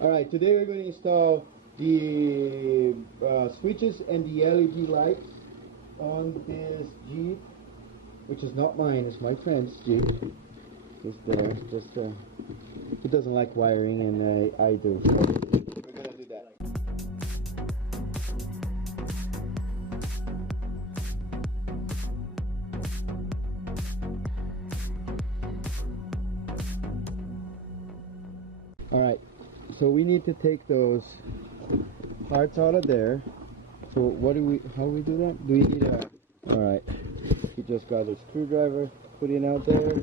Alright, today we're going to install the switches and the LED lights on this Jeep, which is not mine, it's my friend's Jeep. He doesn't like wiring and I do, so we're going to do that. Alright, so we need to take those parts out of there. So how do we do that? Do we need a, alright, he just got a screwdriver, put it out there.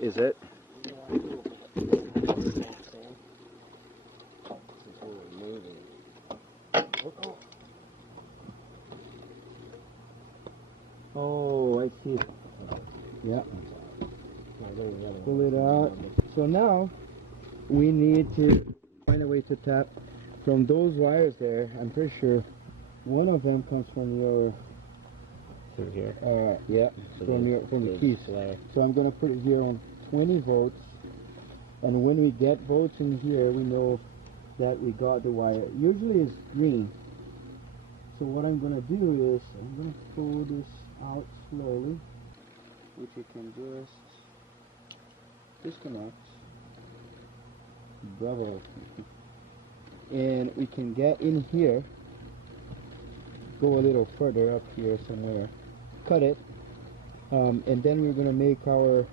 Is it? Oh, I see. Yeah. Pull it out. So now we need to find a way to tap from those wires there. I'm pretty sure one of them comes from your through here. Yeah, so from the keys. So I'm gonna put it here on 20 volts, and when we get volts in here, we know that we got the wire. Usually it's green. So what I'm gonna do is I'm gonna pull this out slowly, which you can just disconnect. Bravo. And we can get in here, go a little further up here somewhere, cut it, and then we're gonna make our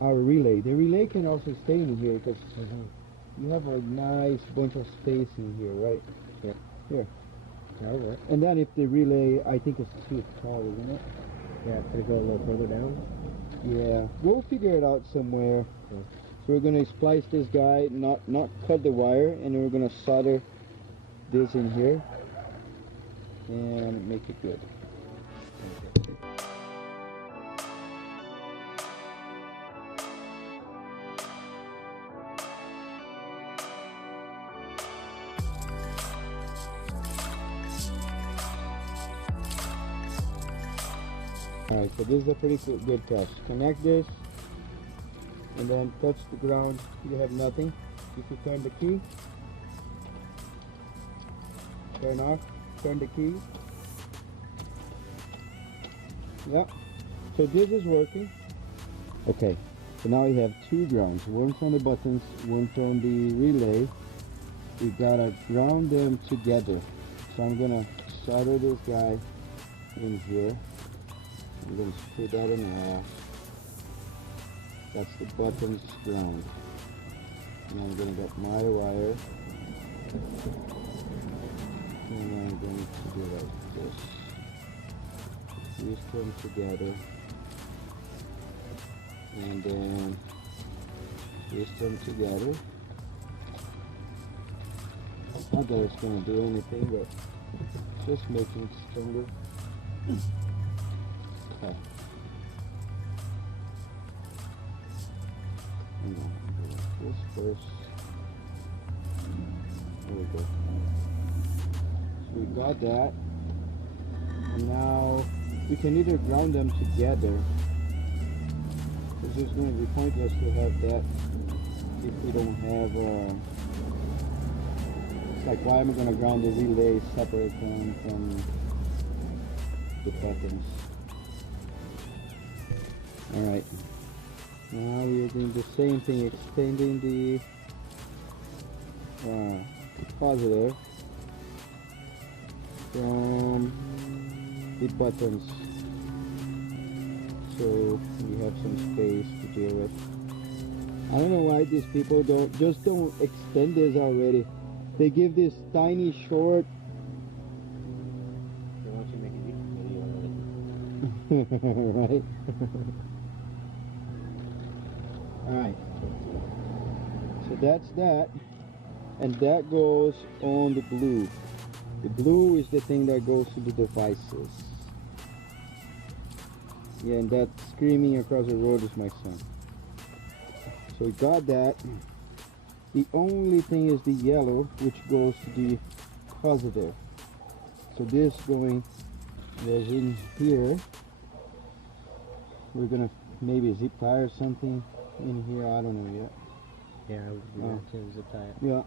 relay. The relay can also stay in here because you have a nice bunch of space in here, right? Yeah. Here. Alright. And then if the relay, I think it's too tall, isn't it? Yeah, could it go a little further down? Yeah, we'll figure it out somewhere. Yeah. So we're gonna splice this guy, not cut the wire, and then we're gonna solder this in here and make it good. Alright, so this is a pretty good test. Connect this and then touch the ground. You have nothing. If you turn the key, turn off, turn the key. Yep. So this is working. Okay, so now we have two grounds. One from the buttons, one from the relay. We gotta ground them together. So I'm gonna solder this guy in here. I'm going to split that in half. That's the buttons ground. And I'm going to get my wire. And I'm going to do like this. These come together. And then these come together. Not that it's going to do anything, but just making it stronger. Okay. This first. There we go. So we got that. And now we can either ground them together. It's just going to be pointless to have that if we don't have. It's like, why am I going to ground the relay separate from the buttons? Alright, now we are doing the same thing, extending the positive from the buttons, so we have some space to deal with. I don't know why these people don't extend this already. They give this tiny short. They want you to make a YouTube video already. Right? Alright, so that's that, and that goes on the blue. The blue is the thing that goes to the devices. Yeah, and that screaming across the road is my son. So we got that. The only thing is the yellow, which goes to the positive. So this goes in here. We're gonna maybe zip tie or something. in here. I don't know yet. Yeah, we Oh. got to zip tie it. Yeah,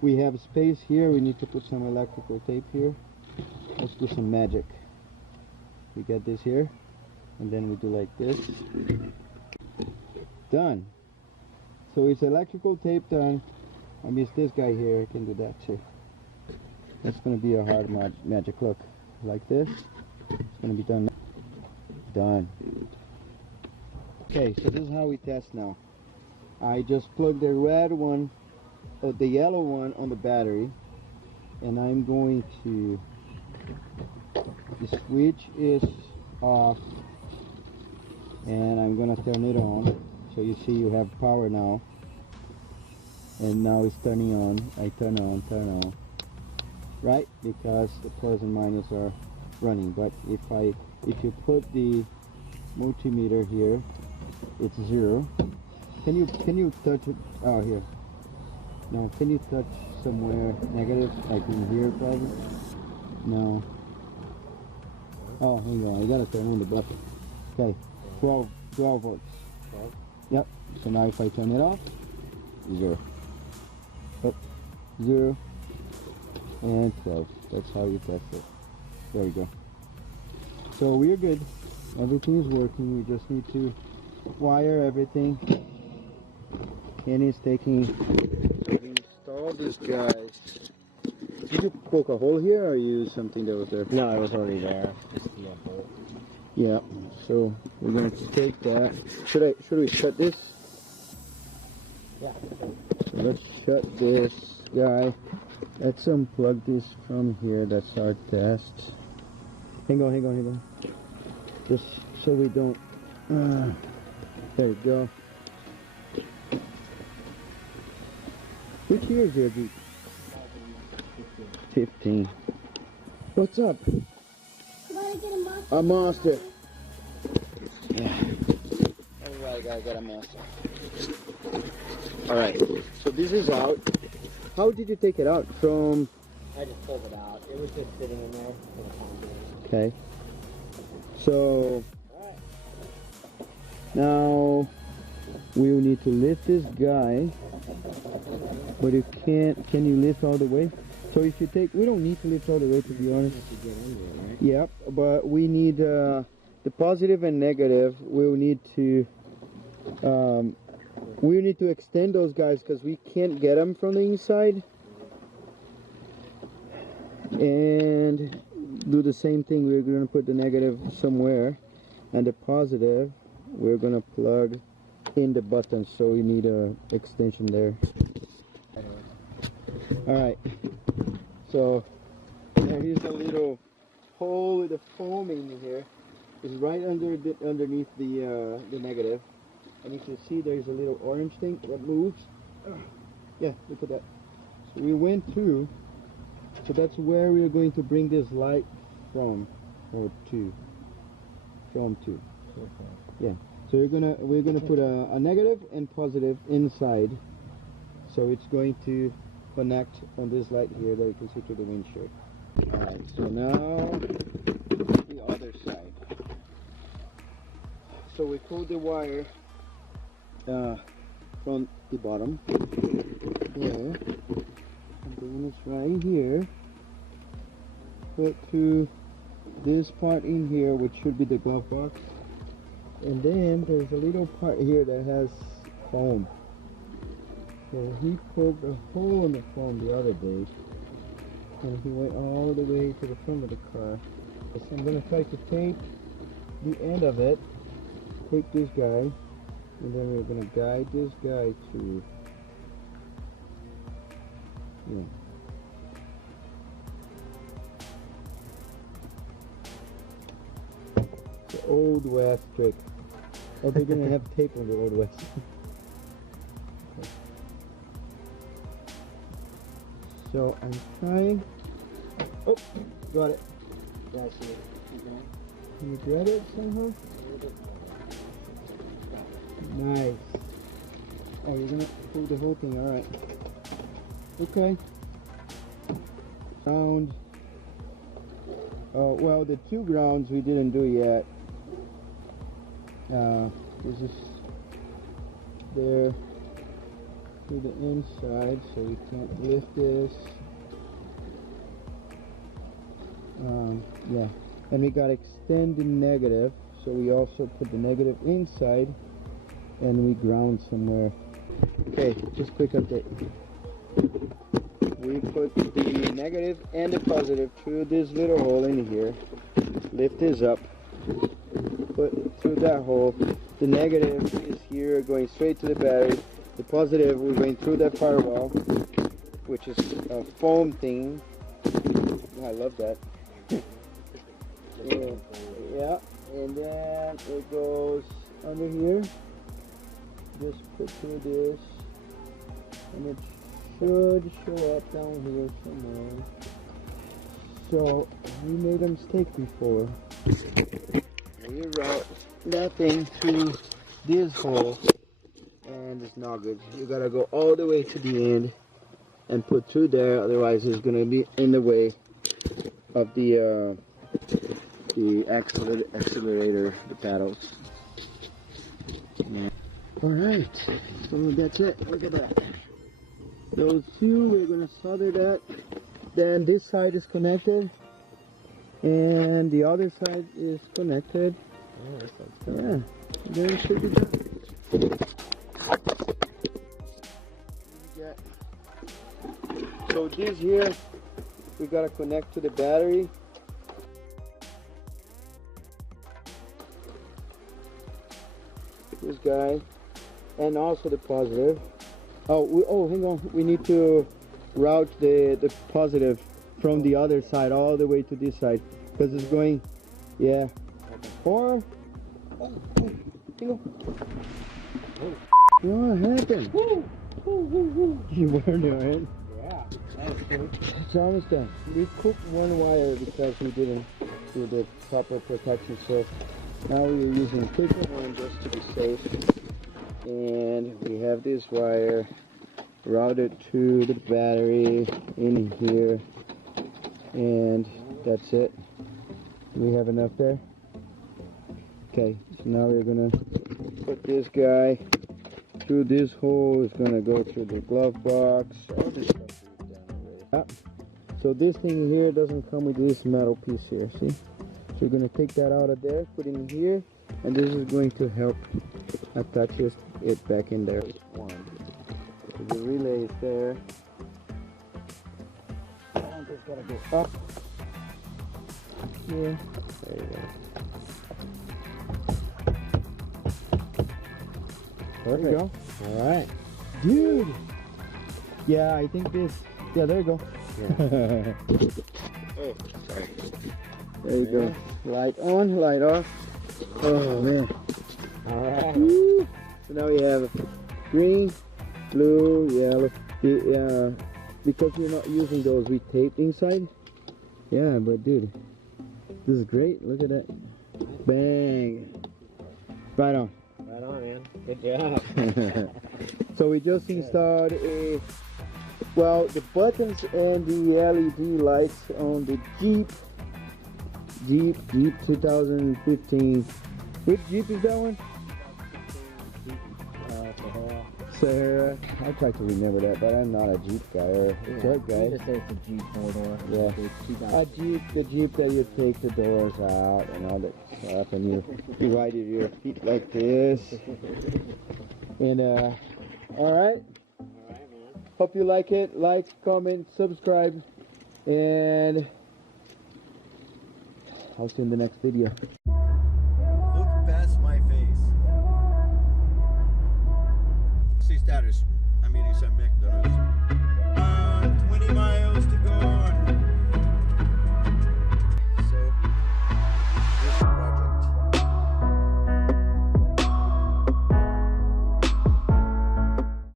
we have space here. We need to put some electrical tape here. Let's do some magic. We get this here, and then we do like this. Done. So it's electrical tape done. I miss this guy here. I can do that too. That's gonna be a hard magic look. Like this. It's gonna be done. Done. Okay, so this is how we test now. I just plugged the red one, or the yellow one on the battery, and I'm going to, the switch is off, and I'm gonna turn it on. So you see you have power now, and now it's turning on. I turn on, right? Because the plus and minus are running. But if you put the multimeter here, it's 0. Can you touch it? Oh, here. No, can you touch somewhere negative, like in here probably? No. Oh, hang on, I gotta turn on the button. Okay, 12 volts. 12? Yep. So now if I turn it off, 0. Oh, 0 and 12. That's how you test it. There we go. So we're good. Everything is working. We just need to wire everything. Kenny's taking. So we installed these guys. Did you poke a hole here or use something that was there? No, it was already there. Just the bolt. Yeah. So we're gonna take that. Should we shut this? Yeah. So let's shut this guy. Let's unplug this from here. That's our test. Hang on. Just so we don't. There you go. Which year is your Jeep? 15. What's up? Gotta get a monster. A monster. Yeah. Everybody gotta get a monster. Alright, so this is out. How did you take it out? From... I just pulled it out. It was just sitting in there. Okay. So... Now... we'll need to lift this guy. But you can't... Can you lift all the way? So if you take... We don't need to lift all the way, to be honest. To get under it, right? Yep, but we need... the positive and negative, we'll need to... we need to extend those guys because we can't get them from the inside. And do the same thing. We're going to put the negative somewhere, and the positive we're going to plug in the button, so we need a extension there. Alright, so there is a little hole with a foam in here. It's right underneath the negative. And you can see there's a little orange thing that moves. Yeah, look at that. So we went through. So that's where we're going to bring this light from, or to. From to. Yeah. So we're gonna put a negative and positive inside. So it's going to connect on this light here that you can see through the windshield. Alright, so now the other side. So we pull the wire from the bottom there, and then it's right here, put through this part in here, which should be the glove box, and then there's a little part here that has foam. So he poked a hole in the foam the other day, and he went all the way to the front of the car. So I'm going to try to take the end of it, take this guy, and then we're going to guide this guy to, the Old West trick. Oh, they're going to have tape on the Old West. Okay. So I'm trying. Oh, got it. Yeah, see it. Can you grab it somehow? Nice. Oh, you're gonna pull the whole thing, alright. Okay. Found. Oh, well, the 2 grounds we didn't do yet. This is there to the inside, so we can't lift this. Yeah, and we got to extend the negative, so we also put the negative inside and we ground somewhere. Okay, just quick update. We put the negative and the positive through this little hole in here. Lift this up, put through that hole. The negative is here going straight to the battery. The positive, we're going through that firewall, which is a foam thing. I love that. Yeah, and then it goes under here. Just put through this, and it should show up down here somewhere. So we made a mistake before. We route that thing through this hole, and it's not good. You gotta go all the way to the end and put through there, otherwise it's gonna be in the way of the accelerator, the paddles. Yeah. All right, so that's it. Look at that. Those two, we're gonna solder that. Then this side is connected, and the other side is connected. Oh, that sounds good. Yeah, then it should be done. So this here, we gotta connect to the battery. This guy, and also the positive. Oh, hang on. We need to route the positive from the other side all the way to this side, because it's going, yeah. Or, hang on. What happened? You burned it, right? Yeah, that was good. It's almost done. We cooked one wire because we didn't do the proper protection, so now we're using a quicker one just to be safe. And we have this wire routed to the battery in here, and that's it. We have enough there. Okay, so now we're gonna put this guy through this hole. It's gonna go through the glove box. All this stuff is done already. Yeah. So this thing here doesn't come with this metal piece here, see? So we're gonna take that out of there, put it in here, and this is going to help attach it back in there. One. So the relay is there. And just gotta go up here. There you go. There you go. All right. Dude! Yeah, I think this. Yeah, there you go. Yeah. Oh, sorry. There you go. Light on, light off. Oh, man. All right. Woo. So now we have green, blue, yellow. Because we're not using those, we taped inside. Yeah, but dude, this is great. Look at that. Bang. Right on. Right on, man. Good job. So we just installed well, the buttons and the LED lights on the Jeep 2015. Which Jeep is that one? Sahara. I try to remember that, but I'm not a Jeep guy or a truck guy. Just say it's a Jeep 4-door. Yeah. A Jeep, the Jeep that you take the doors out and all that stuff, and you ride with your feet like this. And all right. Hope you like it. Like, comment, subscribe, and I'll see you in the next video. Look past my face. See status. I mean, it's at McDonald's. 20 miles to go.